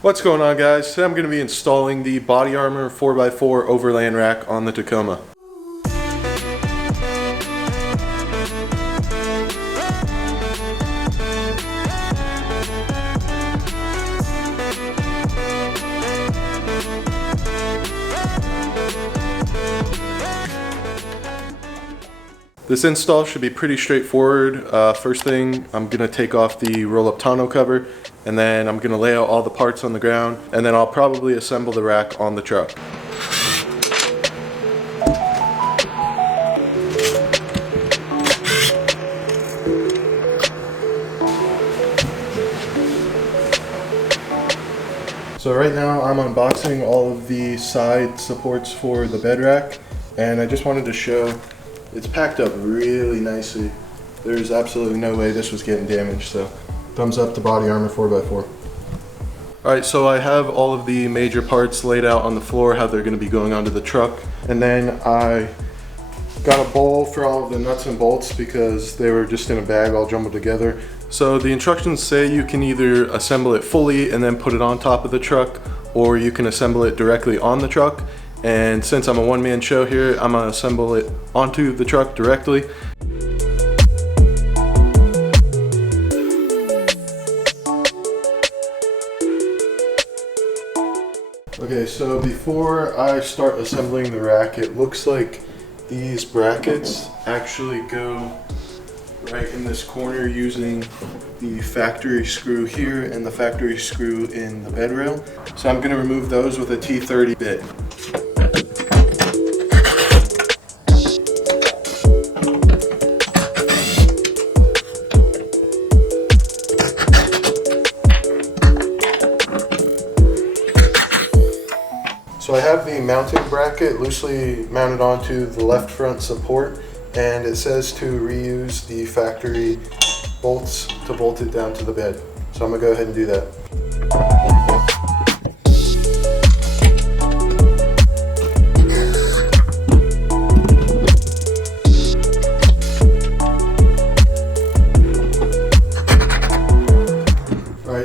What's going on, guys? Today I'm going to be installing the BodyArmor 4x4 Overland Rack on the Tacoma. This install should be pretty straightforward. First thing, I'm going to take off the roll-up tonneau cover, and then I'm going to lay out all the parts on the ground, and then I'll probably assemble the rack on the truck. So right now I'm unboxing all of the side supports for the bed rack, and I just wanted to show it's packed up really nicely. There's absolutely no way this was getting damaged, so thumbs up to BodyArmor 4x4. Alright, so I have all of the major parts laid out on the floor, how they're going to be going onto the truck, and then I got a bowl for all of the nuts and bolts because they were just in a bag all jumbled together. So the instructions say you can either assemble it fully and then put it on top of the truck, or you can assemble it directly on the truck. And since I'm a one-man show here, I'm gonna assemble it onto the truck directly. Okay, so before I start assembling the rack, it looks like these brackets actually go right in this corner using the factory screw here and the factory screw in the bed rail. So I'm gonna remove those with a T30 bit. So I have the mounting bracket loosely mounted onto the left front support, and it says to reuse the factory bolts to bolt it down to the bed. So I'm gonna go ahead and do that.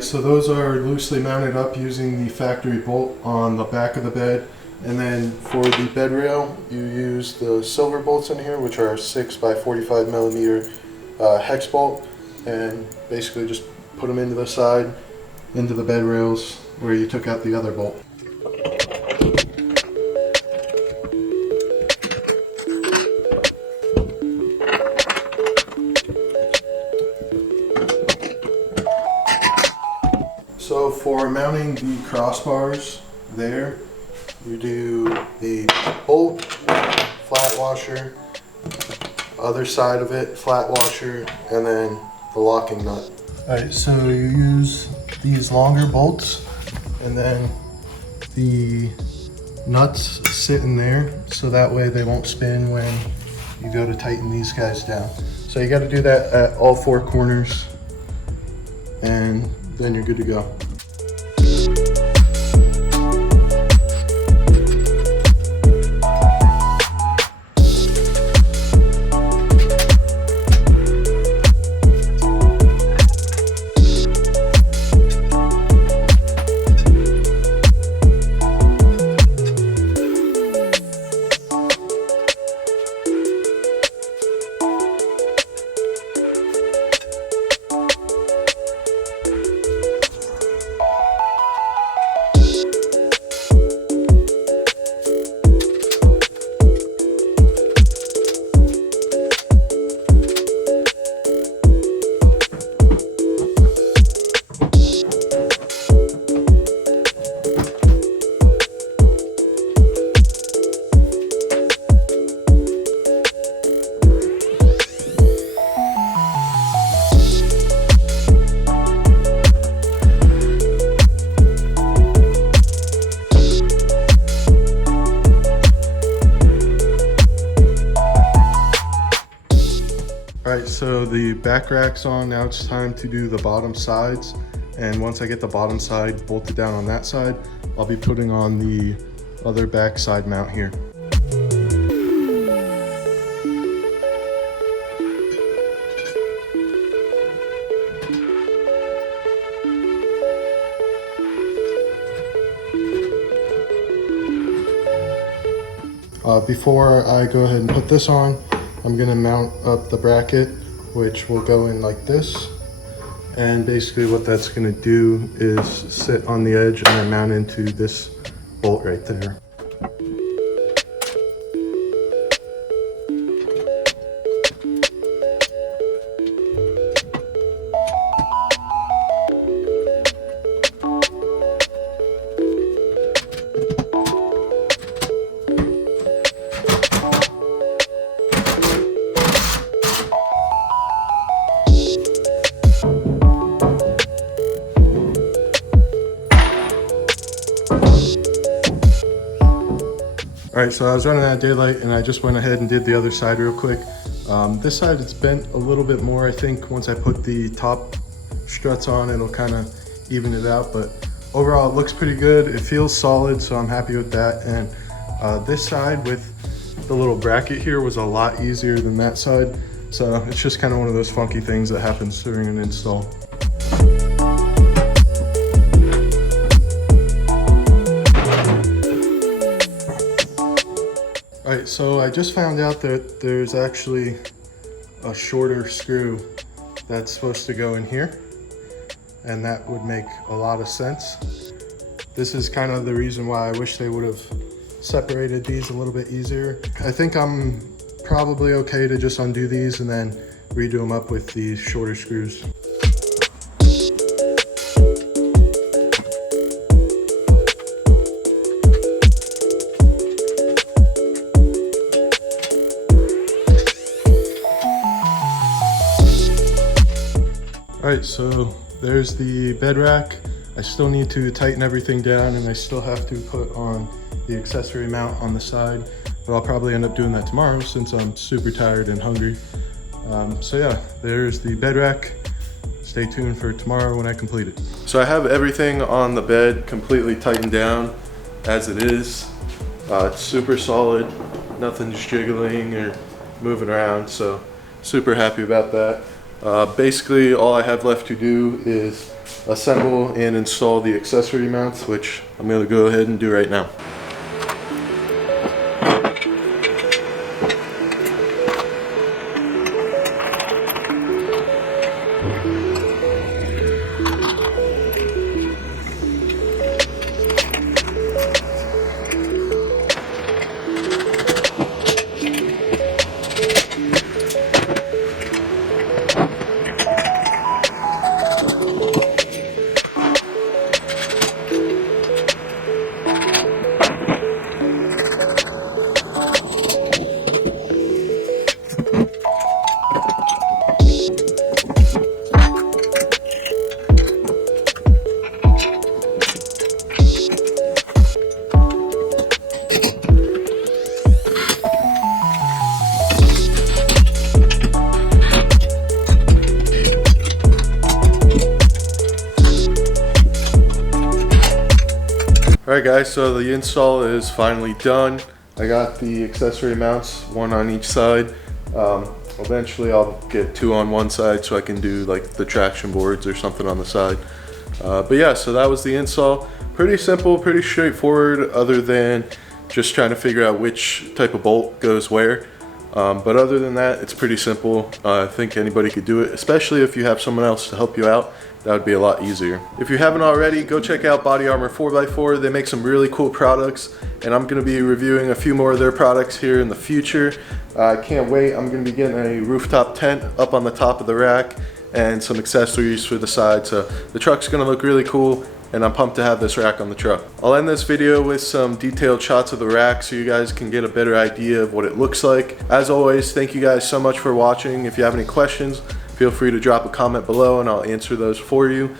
So those are loosely mounted up using the factory bolt on the back of the bed, and then for the bed rail you use the silver bolts in here, which are 6 by 45 millimeter hex bolt, and basically just put them into the side, into the bed rails where you took out the other bolt. So for mounting the crossbars there, you do the bolt, flat washer, other side of it, flat washer, and then the locking nut. Alright, so you use these longer bolts, and then the nuts sit in there, so that way they won't spin when you go to tighten these guys down. So you got to do that at all four corners, and then you're good to go. Alright, so the back rack's on. Now it's time to do the bottom sides, and once I get the bottom side bolted down on that side, I'll be putting on the other back side mount here. Before I go ahead and put this on, I'm gonna mount up the bracket, which will go in like this. And basically what that's gonna do is sit on the edge and then mount into this bolt right there. All right, so I was running out of daylight and I just went ahead and did the other side real quick. This side, it's bent a little bit more. I think once I put the top struts on, it'll kind of even it out, but overall it looks pretty good. It feels solid, so I'm happy with that. And this side with the little bracket here was a lot easier than that side. So it's just kind of one of those funky things that happens during an install. Alright, so I just found out that there's actually a shorter screw that's supposed to go in here, and that would make a lot of sense. This is kind of the reason why I wish they would have separated these a little bit easier. I think I'm probably okay to just undo these and then redo them up with these shorter screws. Alright, so there's the bed rack. I still need to tighten everything down and I still have to put on the accessory mount on the side, but I'll probably end up doing that tomorrow since I'm super tired and hungry. So yeah, there's the bed rack. Stay tuned for tomorrow when I complete it. So I have everything on the bed completely tightened down as it is. It's super solid, nothing's jiggling or moving around, so super happy about that. Basically all I have left to do is assemble and install the accessory mounts, which I'm going to go ahead and do right now. Alright guys, so the install is finally done. I got the accessory mounts, one on each side. Eventually I'll get two on one side so I can do like the traction boards or something on the side. But yeah, so that was the install. Pretty simple, pretty straightforward, other than just trying to figure out which type of bolt goes where. But other than that, it's pretty simple. I think anybody could do it, especially if you have someone else to help you out. That would be a lot easier. If you haven't already, go check out BodyArmor4x4. They make some really cool products, and I'm gonna be reviewing a few more of their products here in the future. I can't wait. I'm gonna be getting a rooftop tent up on the top of the rack and some accessories for the side. So the truck's gonna look really cool, and I'm pumped to have this rack on the truck. I'll end this video with some detailed shots of the rack so you guys can get a better idea of what it looks like. As always, thank you guys so much for watching. If you have any questions, feel free to drop a comment below and I'll answer those for you.